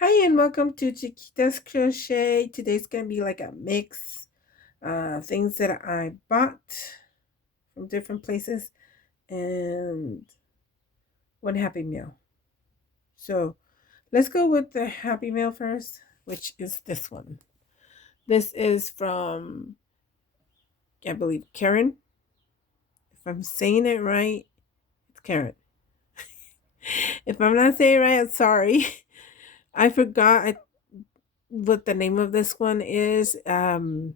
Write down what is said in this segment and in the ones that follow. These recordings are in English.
Hi and welcome to Chiquita's Crochet. Today's gonna be like a mix, things that I bought from different places and one Happy Meal. So let's go with the Happy Meal first, which is this one. This is from, I believe, Karen. If I'm saying it right, it's Karen. If I'm not saying it right, I'm sorry. I forgot what the name of this one is. Dioxin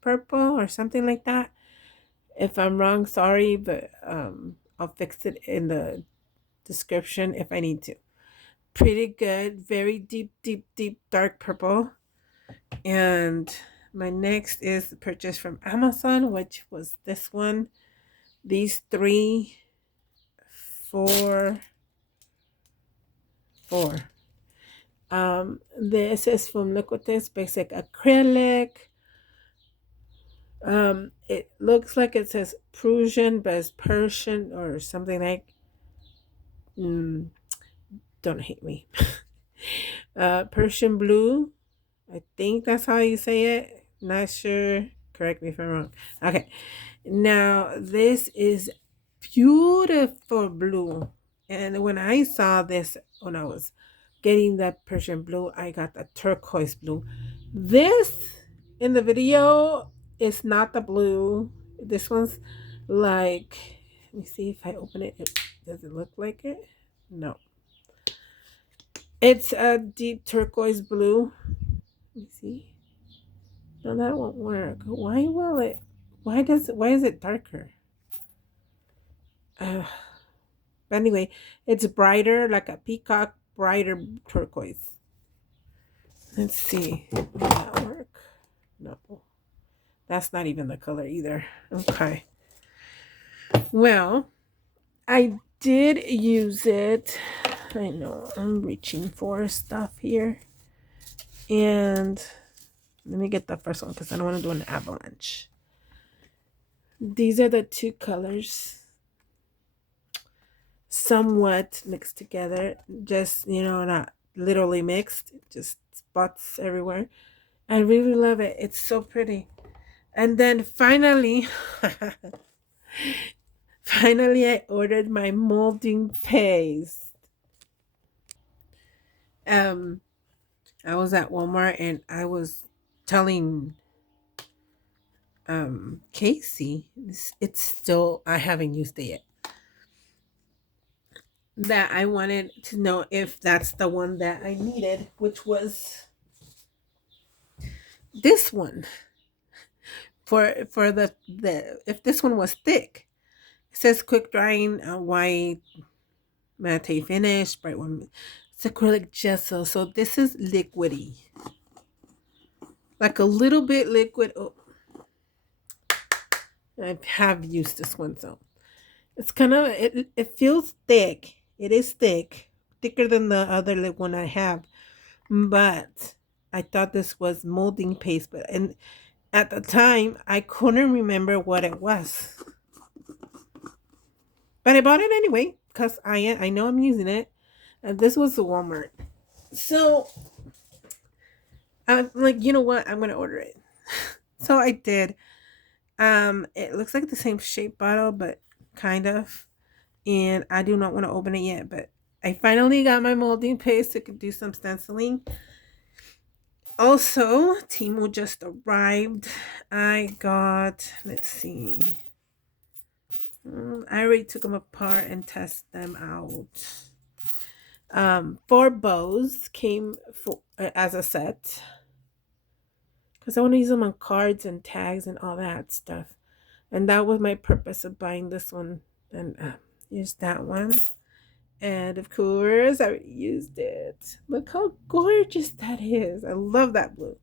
purple or something like that. If I'm wrong, sorry, but I'll fix it in the description if I need to. Pretty good, very deep, deep, deep dark purple. And my next is the purchase from Amazon, which was this one. These three, four, four. This is from Liquitex Basic Acrylic. It looks like it says Prussian, but it's Persian or something like. Mm, don't hate me. Persian blue. I think that's how you say it. Not sure. Correct me if I'm wrong. Okay. Now, this is beautiful blue. And when I saw this, when I was getting that Persian blue, I got the turquoise blue. This in the video is not the blue. This one's like, let me see if I open it. Does it look like it? No. It's a deep turquoise blue. Let me see. No, that won't work. Why will it? Why is it darker? Uh, but anyway, it's brighter, like a peacock, brighter turquoise. Let's see. Will that work? No. That's not even the color either. Okay. Well, I did use it. I know I'm reaching for stuff here. And let me get the first one because I don't want to do an avalanche. These are the two colors, somewhat mixed together, just, not literally mixed, just spots everywhere. I really love it. It's so pretty. And then finally, finally, I ordered my molding paste. Um, I was at Walmart and I was telling Casey, it's still, I haven't used it yet, that I wanted to know if that's the one that I needed, which was this one. For the if this one was thick, it says quick drying, white matte finish, bright one. It's acrylic gesso, so this is liquidy, like a little bit liquid. Oh, I have used this one, so it's kind of, it feels thick. It is thick, thicker than the other one I have, but I thought this was molding paste, but and at the time I couldn't remember what it was. But I bought it anyway because I know I'm using it. And this was the Walmart. So I'm like, you know what? I'm gonna order it. So I did. It looks like the same shape bottle, but kind of. And I do not want to open it yet, but I finally got my molding paste so I could do some stenciling. Also, Timo just arrived. I got, let's see. I already took them apart and tested them out. Four bows came for as a set because I want to use them on cards and tags and all that stuff, and that was my purpose of buying this one. And here's that one, and of course I already used it. Look how gorgeous that is. I love that blue.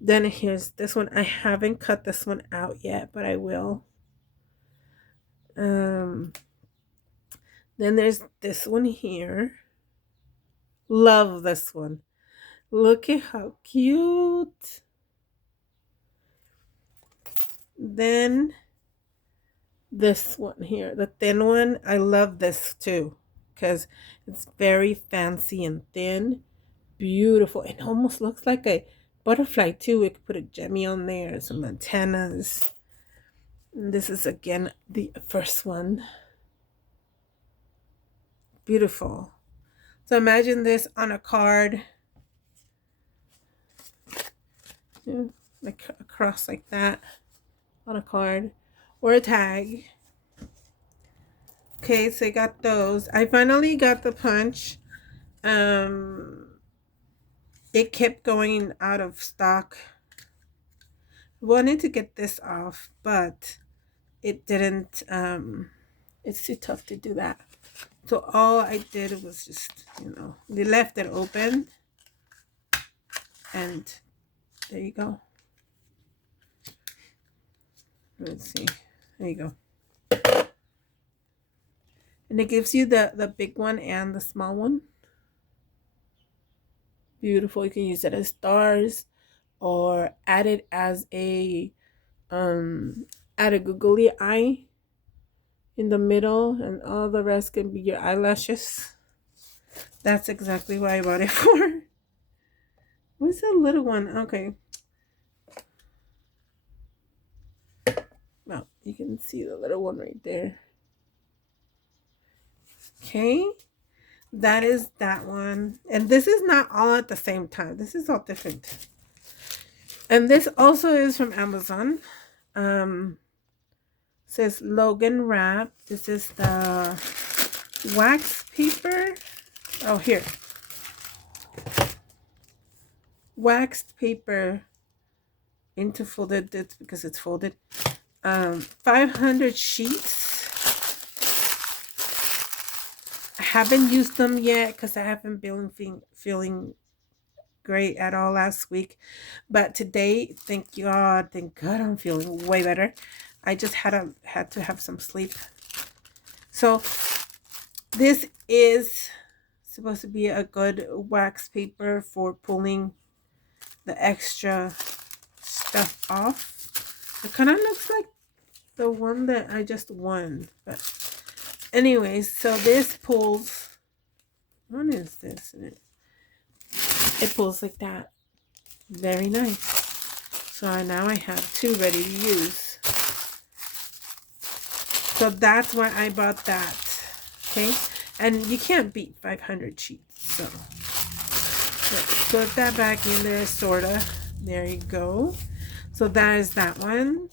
Then here's this one. I haven't cut this one out yet, but I will. Um, then there's this one here. Love this one. Look at how cute. Then this one here, the thin one, I love this too. because it's very fancy and thin. Beautiful. It almost looks like a butterfly too. We could put a gemmy on there, some antennas. And this is again the first one. Beautiful. So imagine this on a card. Yeah, like across like that on a card or a tag. Okay, so I got those. I finally got the punch. It kept going out of stock. I wanted to get this off, but it didn't. It's too tough to do that. So all I did was just, they left it open, and there you go. Let's see. There you go. And it gives you the big one and the small one. Beautiful. You can use it as stars or add it as a add a googly eye in the middle, and all the rest can be your eyelashes. That's exactly what I bought it for. What's that little one? Okay. Well, you can see the little one right there. Okay. That is that one. And this is not all at the same time. This is all different. And this also is from Amazon. Says Logan Wrap. This is the wax paper. Oh, here. Waxed paper into folded. It's because it's folded. 500 sheets. I haven't used them yet because I haven't been feeling great at all last week, but today, thank God, I'm feeling way better. I just had to have some sleep. So this is supposed to be a good wax paper for pulling the extra stuff off. It kind of looks like the one that I just won, but anyways, so this pulls. What is this? It pulls like that. Very nice. So now I have two ready to use. So that's why I bought that. Okay. And you can't beat 500 sheets. So let's put that back in there, sorta. There you go. So that is that one.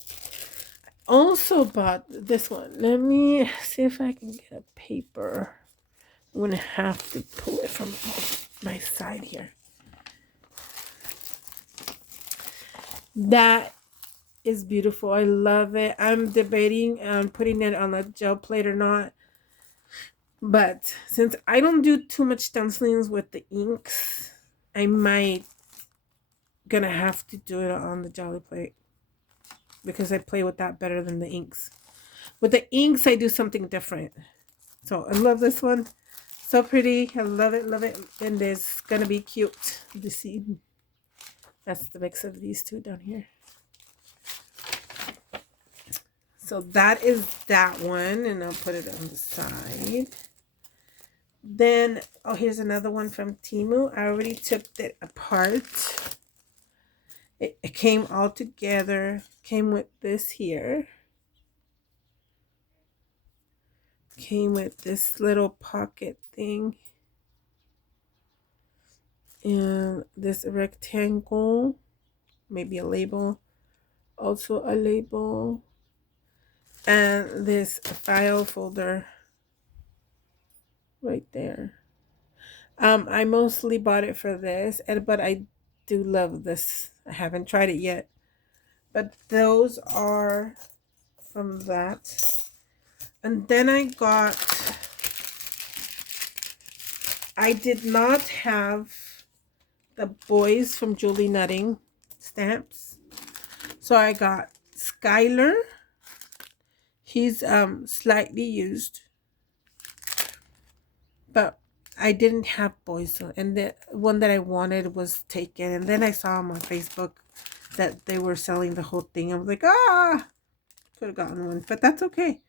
I also bought this one. Let me see if I can get a paper. I'm going to have to pull it from my side here. That is beautiful. I love it. I'm debating on putting it on a gel plate or not. But since I don't do too much stencilings with the inks, I might gonna have to do it on the jelly plate because I play with that better than the inks. With the inks, I do something different. So I love this one. So pretty. I love it, love it. And it's gonna be cute to see. That's the mix of these two down here. So that is that one, and I'll put it on the side. Then, oh, here's another one from Temu. I already took it apart. It came all together. Came with this here. Came with this little pocket thing. And this rectangle. Maybe a label. Also a label. And this file folder right there. I mostly bought it for this, but I do love this. I haven't tried it yet, but those are from that. And then I did not have the Boys from Julie Nutting stamps, so I got Skylar. He's slightly used, but I didn't have Boys, and the one that I wanted was taken. And then I saw him on Facebook that they were selling the whole thing. I was like, could have gotten one, but that's okay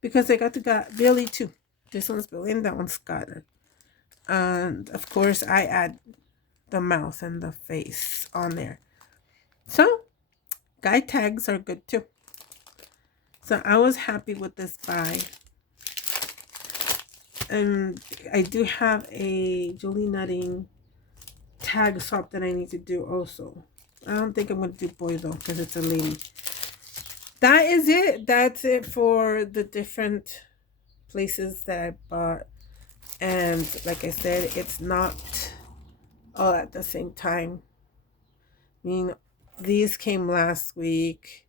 because I got Billy too. This one's blue and that one's scarlet. And of course, I add the mouth and the face on there. So, guide tags are good too. So, I was happy with this buy. And I do have a Julie Nutting tag swap that I need to do also. I don't think I'm going to do boy though because it's a lady. That is it. That's it for the different places that I bought. And like I said, it's not all at the same time. I mean, these came last week.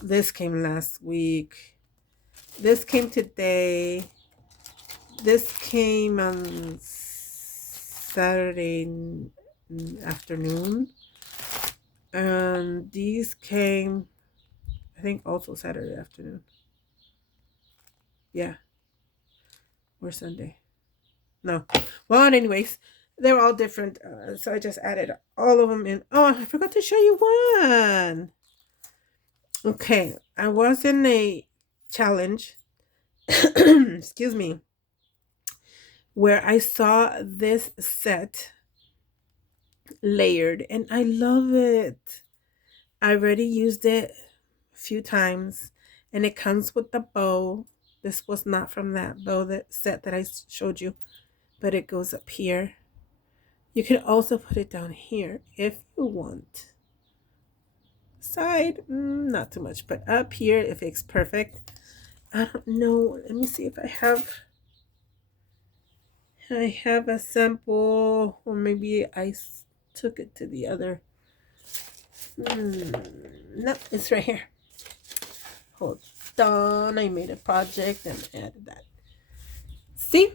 This came last week. This came today. This came on Saturday afternoon. And these came, I think, also Saturday afternoon. Yeah. Or Sunday. No. Well, anyways, they were all different. So I just added all of them in. Oh, I forgot to show you one. Okay. I was in a challenge. Excuse me. Where I saw this set layered and I love it. I already used it a few times and it comes with the bow. This was not from that bow that set that I showed you, but it goes up here. You can also put it down here if you want. Side, not too much, but up here if it's perfect. I don't know. Let me see if I have a sample, or maybe I took it to the other. No, it's right here. Hold on. I made a project and added that. See?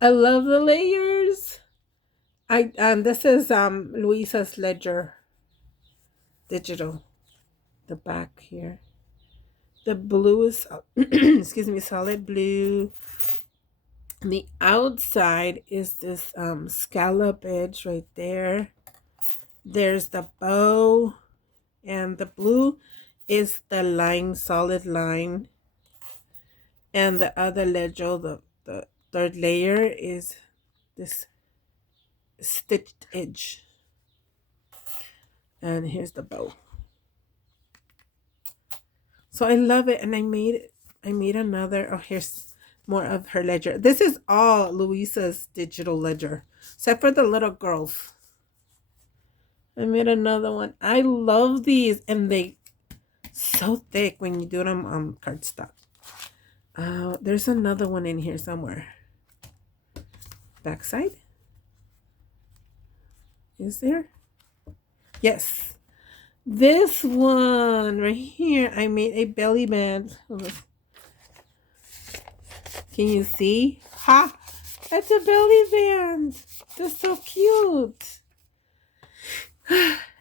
I love the layers. This is Louisa's Ledger digital. The back here. The blue is excuse me, solid blue. The outside is this scallop edge right there. There's the bow, and the blue is the line, solid line. And the other ledger, the third layer, is this stitched edge. And here's the bow. So I love it, and I made another. Oh, here's more of her ledger. This is all Louisa's digital ledger, except for the little girls. I made another one. I love these, and they so thick when you do them on cardstock. There's another one in here somewhere. Backside? Is there? Yes. This one right here, I made a belly band. Can you see? Ha! That's a belly band. That's so cute.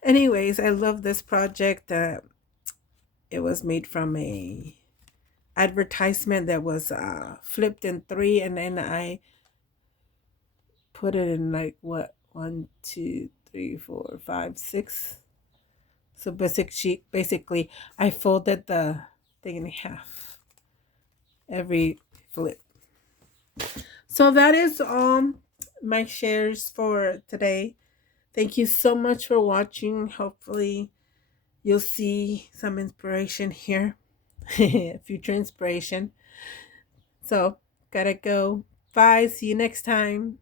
Anyways, I love this project. It was made from a advertisement that was flipped in 3, and then I put it in like what, 1, 2, 3, 4, 5, 6. So basically I folded the thing in half every flip. So that is all my shares for today. Thank you so much for watching. Hopefully you'll see some inspiration here. Future inspiration. So gotta go. Bye. See you next time.